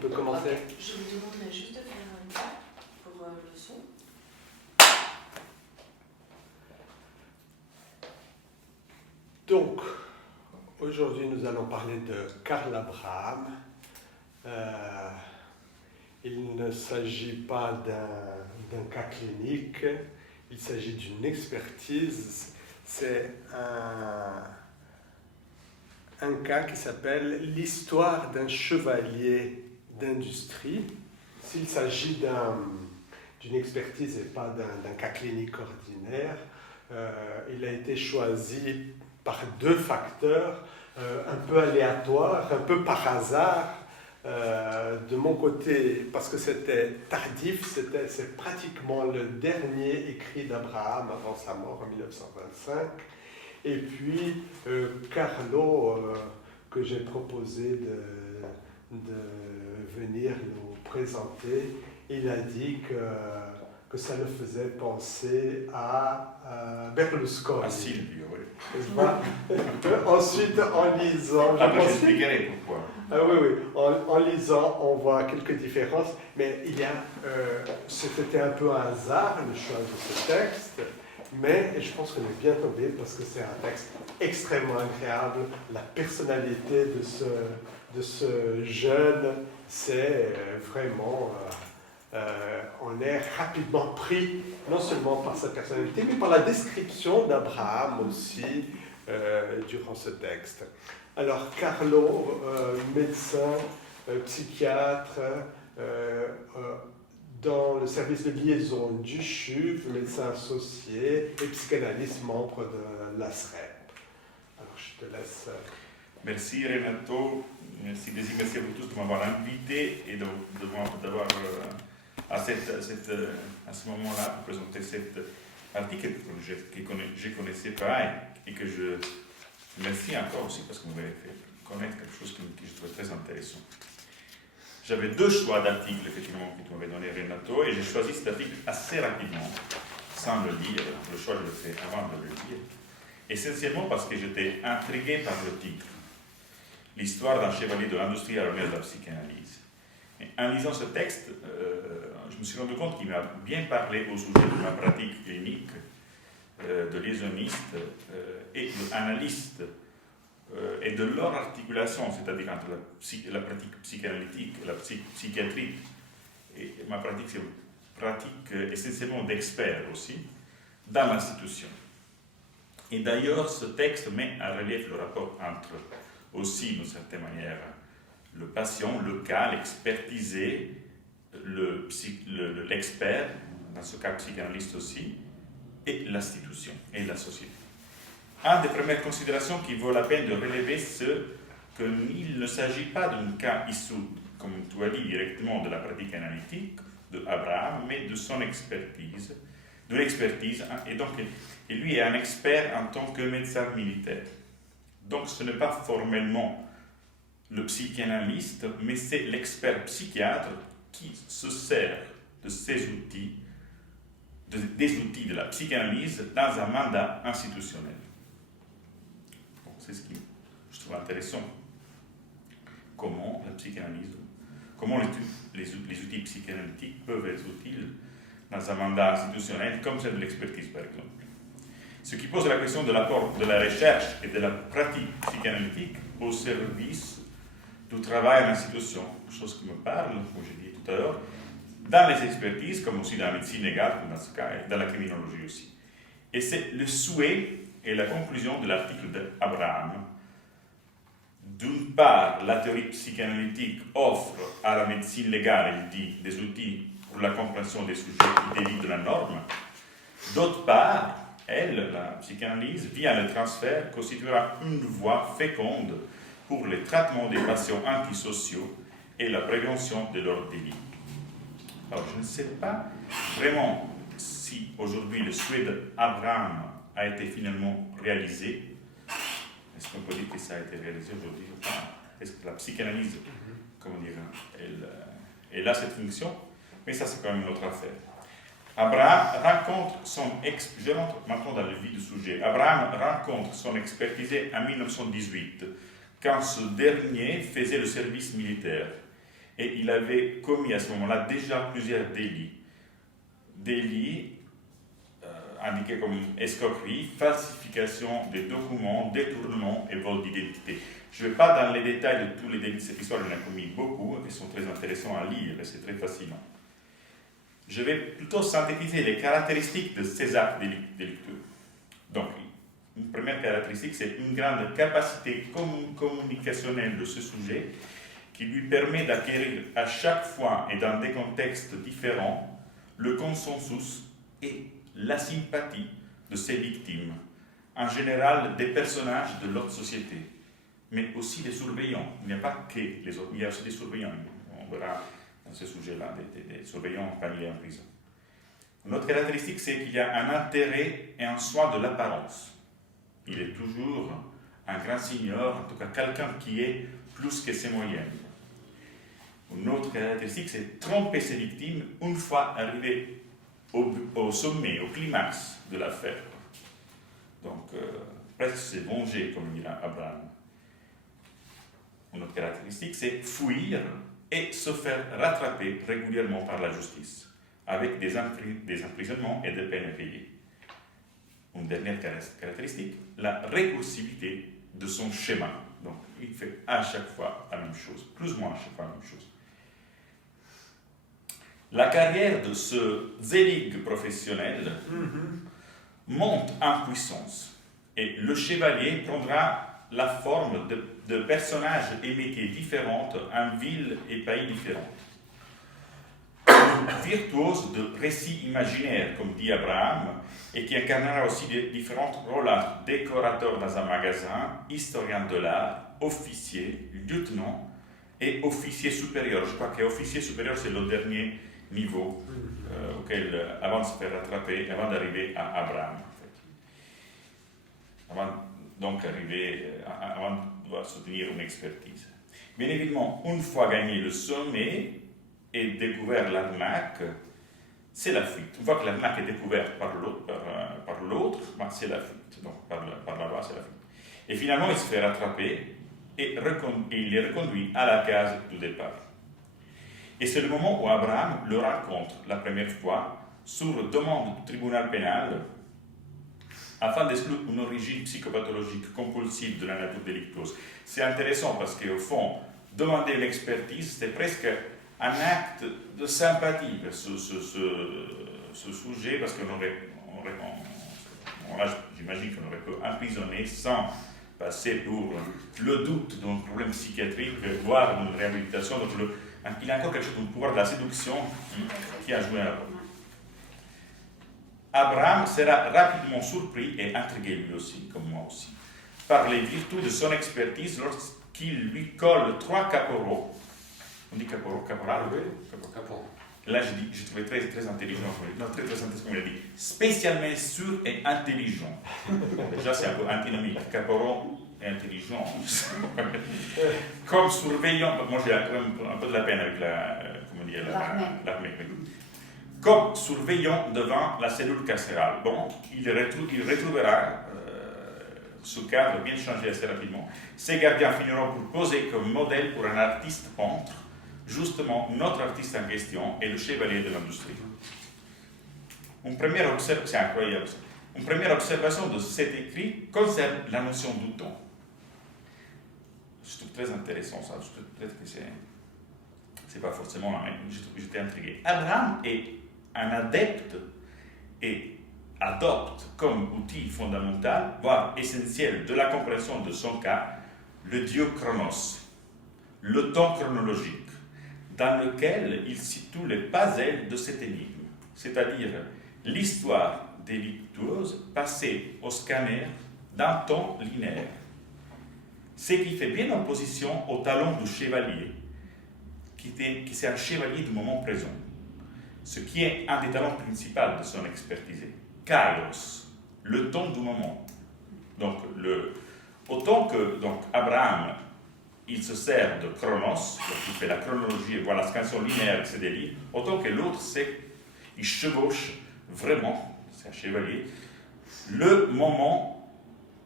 peux commencer. Okay. Je vous demanderai juste de faire un pas pour le son. Donc, aujourd'hui, nous allons parler de Karl Abraham. Il ne s'agit pas d'un cas clinique, il s'agit d'une expertise. C'est un cas qui s'appelle l'histoire d'un chevalier d'industrie. S'il s'agit d'une expertise et pas d'un cas clinique ordinaire, il a été choisi par deux facteurs un peu aléatoires, un peu par hasard. De mon côté, parce que c'était tardif, c'est pratiquement le dernier écrit d'Abraham avant sa mort en 1925. Et puis, Carlo, que j'ai proposé de venir nous présenter, il a dit que ça le faisait penser à Berlusconi. À Silvio, oui. Ensuite, en lisant... Après, j'expliquerai pourquoi. Oui. En lisant, on voit quelques différences, mais c'était un peu un hasard, le choix de ce texte, mais je pense qu'on est bien tombé parce que c'est un texte extrêmement agréable. La personnalité de ce jeune, c'est vraiment... on est rapidement pris, non seulement par sa personnalité, mais par la description d'Abraham aussi durant ce texte. Alors, Carlo, médecin, psychiatre, dans le service de liaison du CHUV, médecin associé et psychanalyste, membre de l'ASREP. Alors, je te laisse. Merci Renato, merci à vous tous de m'avoir invité et d'avoir à ce moment-là pour présenter cet article que je ne connaissais pas et que je merci encore aussi parce que vous m'avez fait connaître quelque chose que je trouvais très intéressant. J'avais deux choix d'articles effectivement que tu m'avais donné Renato et j'ai choisi cet article assez rapidement, sans le lire. Le choix je le fais avant de le lire. Essentiellement parce que j'étais intrigué par le titre, l'histoire d'un chevalier de l'industrie à l'honneur de la psychanalyse. Et en lisant ce texte, je me suis rendu compte qu'il m'a bien parlé au sujet de ma pratique clinique de liaisonniste et d'analyste et de leur articulation, c'est-à-dire entre la pratique psychanalytique et la psychiatrie. Et ma pratique, c'est une pratique essentiellement d'experts aussi, dans l'institution. Et d'ailleurs, ce texte met en relief le rapport entre, aussi d'une certaine manière, le patient, le cas, l'expertisé, l'expert, dans ce cas psychanalyste aussi, et l'institution et la société. Une des premières considérations qui vaut la peine de relever, c'est qu'il ne s'agit pas d'un cas issu, comme tu as dit, directement de la pratique analytique d'Abraham, mais de son expertise, de l'expertise, et donc et lui est un expert en tant que médecin militaire. Donc ce n'est pas formellement le psychanalyste, mais c'est l'expert psychiatre qui se sert de ces outils, des outils de la psychanalyse dans un mandat institutionnel. Bon, c'est ce qui je trouve intéressant. Comment la psychanalyse, comment les outils psychanalytiques peuvent être utiles dans un mandat institutionnel comme celle de l'expertise par exemple. Ce qui pose la question de l'apport de la recherche et de la pratique psychanalytique au service du travail en institution, chose qui me parle, comme j'ai dit tout à l'heure, dans les expertises, comme aussi dans la médecine légale, dans ce cas, et dans la criminologie aussi. Et c'est le souhait et la conclusion de l'article d'Abraham. D'une part, la théorie psychanalytique offre à la médecine légale, il dit, des outils pour la compréhension des sujets qui dérivent de la norme. D'autre part, elle, la psychanalyse, via le transfert, constituera une voie féconde pour le traitement des patients antisociaux et la prévention de leurs délits. Alors, je ne sais pas vraiment si aujourd'hui le souhait d'Abraham a été finalement réalisé. Est-ce qu'on peut dire que ça a été réalisé aujourd'hui? Est-ce que la psychanalyse, comment dire, elle a cette fonction? Mais ça, c'est quand même une autre affaire. Abraham rencontre je rentre maintenant dans le vif du sujet. Abraham rencontre son expertisé en 1918, quand ce dernier faisait le service militaire. et il avait commis à ce moment-là déjà plusieurs délits. Délits indiqués comme escroquerie, falsification des documents, détournement et vol d'identité. Je ne vais pas dans les détails de tous les délits de cette histoire, il en a commis beaucoup, qui sont très intéressants à lire et c'est très fascinant. Je vais plutôt synthétiser les caractéristiques de ces actes délictueux. Donc, une première caractéristique, c'est une grande capacité communicationnelle de ce sujet qui lui permet d'acquérir à chaque fois et dans des contextes différents le consensus et la sympathie de ses victimes, en général des personnages de l'autre société, mais aussi des surveillants. Il n'y a pas que les autres, il y a aussi des surveillants. On verra dans ce sujet-là, des surveillants familiers en prison. Une autre caractéristique, c'est qu'il y a un intérêt et un soin de l'apparence. Il est toujours un grand seigneur, en tout cas quelqu'un qui est plus que ses moyens. Une autre caractéristique, c'est tromper ses victimes une fois arrivé au sommet, au climax de l'affaire. Donc, presque c'est venger, comme dira Abraham. Une autre caractéristique, c'est fuir et se faire rattraper régulièrement par la justice, avec des emprisonnements et des peines à payer. Une dernière caractéristique, la récursivité de son schéma. Donc, il fait à chaque fois la même chose, plus ou moins à chaque fois la même chose. La carrière de ce zélig professionnel monte en puissance et le chevalier prendra la forme de personnages et métiers différents en villes et pays différents. Virtuose de récits imaginaires, comme dit Abraham, et qui incarnera aussi différents rôles: décorateur dans un magasin, historien de l'art, officier, lieutenant et officier supérieur. Je crois qu'officier supérieur, c'est le dernier niveau auquel, avant de se faire rattraper, avant d'arriver à Abraham. En fait. Avant de devoir soutenir une expertise. Bien évidemment, une fois gagné le sommet et découvert l'arnaque, c'est la fuite. Une fois que l'arnaque est découverte par l'autre, c'est la fuite. Donc, par la loi, c'est la fuite. Et finalement, il se fait rattraper et il est reconduit à la case du départ. Et c'est le moment où Abraham le rencontre la première fois sur demande du tribunal pénal afin d'exclure une origine psychopathologique compulsive de la nature délictueuse. C'est intéressant parce qu'au fond, demander l'expertise, c'est presque un acte de sympathie vers ce sujet, parce qu'on j'imagine qu'on aurait pu emprisonner sans passer pour le doute d'un problème psychiatrique, voire d'une réhabilitation. Donc il y a encore quelque chose du pouvoir de la séduction qui a joué un rôle. Abraham sera rapidement surpris et intrigué lui aussi, comme moi aussi, par les virtus de son expertise lorsqu'il lui colle 3 caporaux. On dit caporal, oui. Caporal. Là, je trouvais très intelligent, très intéressant comme il a dit. Spécialement sûr et intelligent. Déjà, c'est un peu antinomique. Caporal et intelligent. Comme surveillant, moi j'ai un peu de la peine avec l'armée. Comme surveillant devant la cellule carcérale. Bon, il retrouvera ce cadre bien changé assez rapidement. Ces gardiens finiront pour poser comme modèle pour un artiste peintre, justement notre artiste en question est le chevalier de l'industrie. Une première observation de cet écrit concerne la notion du temps. Je trouve très intéressant ça, peut-être que c'est pas forcément la même, j'étais intrigué. Abraham est un adepte et adopte comme outil fondamental, voire essentiel de la compréhension de son cas, le dieu Chronos, le temps chronologique, dans lequel il situe les puzzles de cette énigme, c'est-à-dire l'histoire délictueuse passée au scanner d'un temps linéaire, ce qui fait bien opposition au talent du chevalier, qui c'est un chevalier du moment présent, ce qui est un des talents principaux de son expertise. Kairos, le temps du moment. Donc, autant que Abraham, il se sert de Chronos, donc il fait la chronologie et voit la scansion linéaire de ses délits, autant que l'autre, il chevauche vraiment, c'est un chevalier, le moment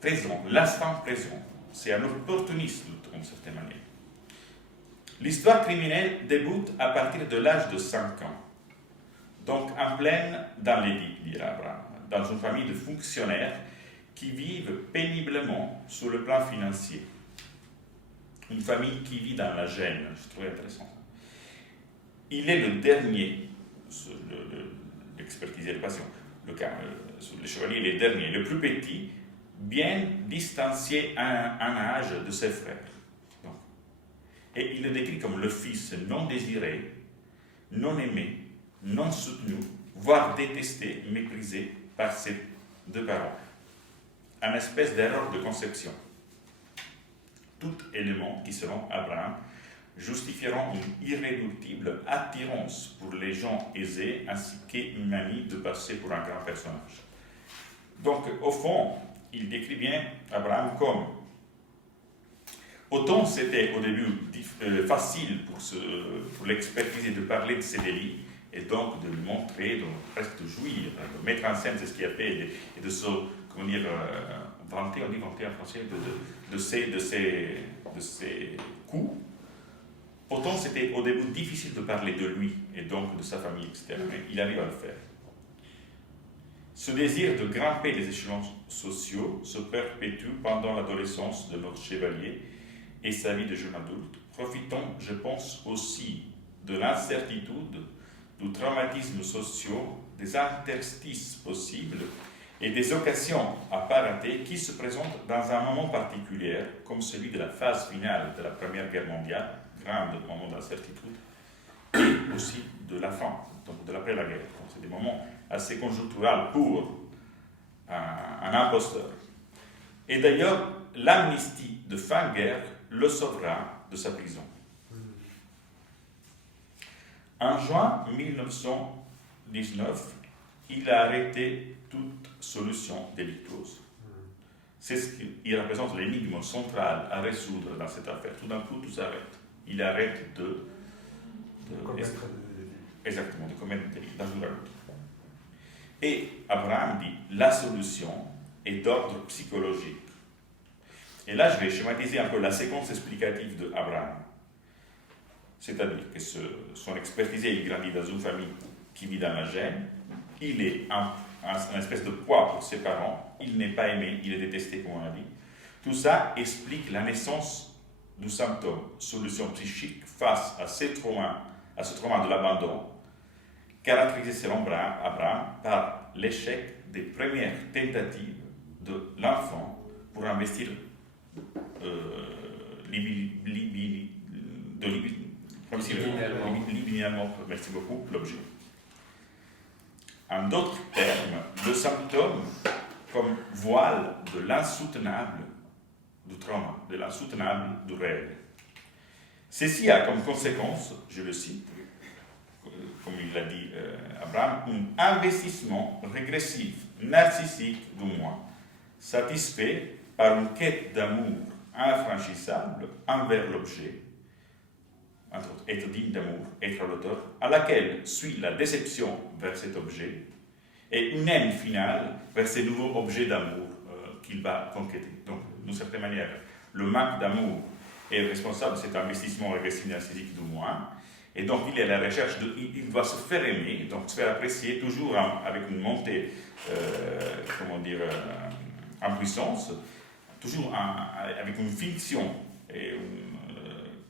présent, l'instant présent. C'est un opportuniste d'une certaine manière. L'histoire criminelle débute à partir de l'âge de 5 ans. Donc en pleine dans l'Édipe, dira Abraham, dans une famille de fonctionnaires qui vivent péniblement sur le plan financier. Une famille qui vit dans la gêne, je trouve intéressant. Il est le dernier, l'expertise et le patient, le chevalier est le dernier, le plus petit, bien distancié en âge de ses frères. Donc, et il le décrit comme le fils non désiré, non aimé, non soutenu, voire détesté, méprisé par ses deux parents. Une espèce d'erreur de conception. Tout élément qui, selon Abraham, justifieront une irréductible attirance pour les gens aisés ainsi qu'une manie de passer pour un grand personnage. Donc, au fond, il décrit bien Abraham comme autant c'était au début facile pour l'expertiser de parler de ses délits et donc de le montrer, presque de jouir, de mettre en scène ce qu'il a fait et de se, comment dire, vanter, on dit vanter en français, de ses coups. Autant c'était au début difficile de parler de lui et donc de sa famille, etc. Mais il arrive à le faire. Ce désir de grimper les échelons sociaux se perpétue pendant l'adolescence de notre chevalier et sa vie de jeune adulte, profitant, je pense, aussi de l'incertitude, du traumatisme social, des interstices possibles et des occasions à pas rater qui se présentent dans un moment particulier, comme celui de la phase finale de la Première Guerre mondiale, grand moment d'incertitude, et aussi de la fin, donc de l'après la guerre. Donc, c'est des moments assez conjoncturels pour un imposteur. Et d'ailleurs, l'amnistie de fin de guerre le sauvera de sa prison. En juin 1919, il a arrêté toute solution délictueuse. C'est ce qui représente l'énigme centrale à résoudre dans cette affaire. Tout d'un coup, tout s'arrête. Il arrête de commettre des délits d'un jour à l'autre. Et Abraham dit, la solution est d'ordre psychologique. Et là, je vais schématiser un peu la séquence explicative d'Abraham. C'est-à-dire que son expertisé, il grandit dans une famille qui vit dans la gêne, il est une espèce de poids pour ses parents, il n'est pas aimé, il est détesté, comme on a dit. Tout ça explique la naissance du symptôme, solution psychique face à ce trauma de l'abandon, caractérisé selon Abraham par l'échec des premières tentatives de l'enfant pour investir libéralement, merci beaucoup, l'objet. En d'autres termes, le symptôme comme voile de l'insoutenable du trauma, de l'insoutenable du rêve. Ceci a comme conséquence, je le cite, comme il l'a dit Abraham, un investissement régressif, narcissique du moi, satisfait par une quête d'amour infranchissable envers l'objet, entre autres, être digne d'amour, être à l'auteur, à laquelle suit la déception vers cet objet et une haine finale vers ces nouveaux objets d'amour qu'il va conquérir. Donc, d'une certaine manière, le manque d'amour est responsable de cet investissement régressif narcissique du moi. Et donc, il est à la recherche il doit se faire aimer, donc se faire apprécier, toujours avec une montée, en puissance, toujours avec une fiction et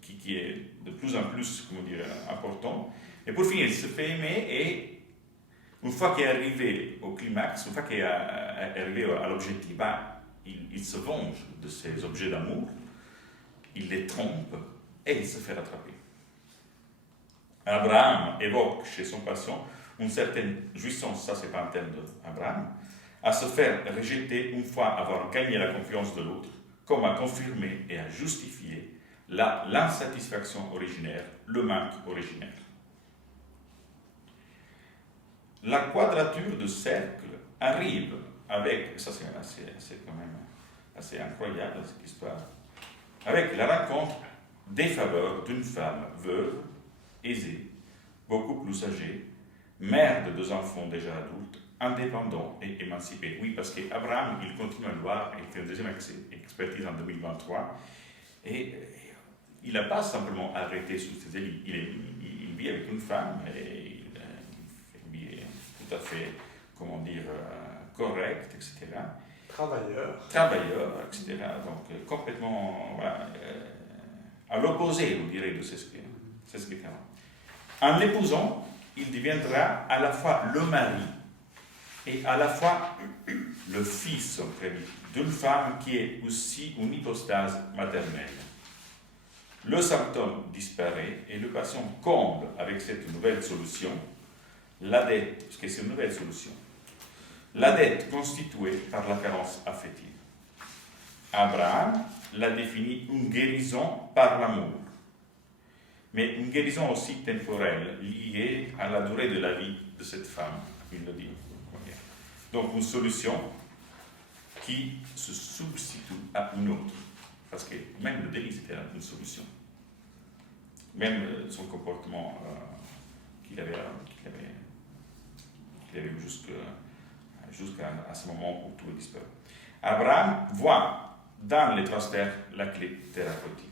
qui est de plus en plus, important. Et pour finir, il se fait aimer et une fois qu'il est arrivé au climax, une fois qu'il est arrivé à l'objectif, il se venge de ces objets d'amour, il les trompe et il se fait rattraper. Abraham évoque chez son patient une certaine jouissance, ça c'est pas un terme d'Abraham, à se faire rejeter une fois avoir gagné la confiance de l'autre, comme à confirmer et à justifier l'insatisfaction originaire, le manque originaire. La quadrature de cercle arrive avec, ça c'est quand même assez incroyable cette histoire, avec la rencontre des faveurs d'une femme veuve, aisée, beaucoup plus âgée, mère de 2 enfants déjà adultes, indépendant et émancipé. Oui, parce qu'Abraham, il continue à le voir, et il fait une deuxième expertise en 2023, et il n'a pas simplement arrêté sous ses élites. Il vit avec une femme et il fait une vie tout à fait, comment dire, correcte, etc. Travailleur, etc. Donc complètement voilà, à l'opposé, on dirait, de ce qui était avant. En l'épousant, il deviendra à la fois le mari et à la fois le fils, on prédit, d'une femme qui est aussi une hypostase maternelle. Le symptôme disparaît et le patient comble avec cette nouvelle solution la dette, parce que c'est une nouvelle solution, la dette constituée par la carence affective. Abraham l'a définie une guérison par l'amour, mais une guérison aussi temporelle, liée à la durée de la vie de cette femme, il le dit. Donc une solution qui se substitue à une autre. Parce que même le délit, c'était une solution. Même son comportement qu'il avait jusqu'à ce moment où tout est disparu. Abraham voit dans les transferts la clé thérapeutique.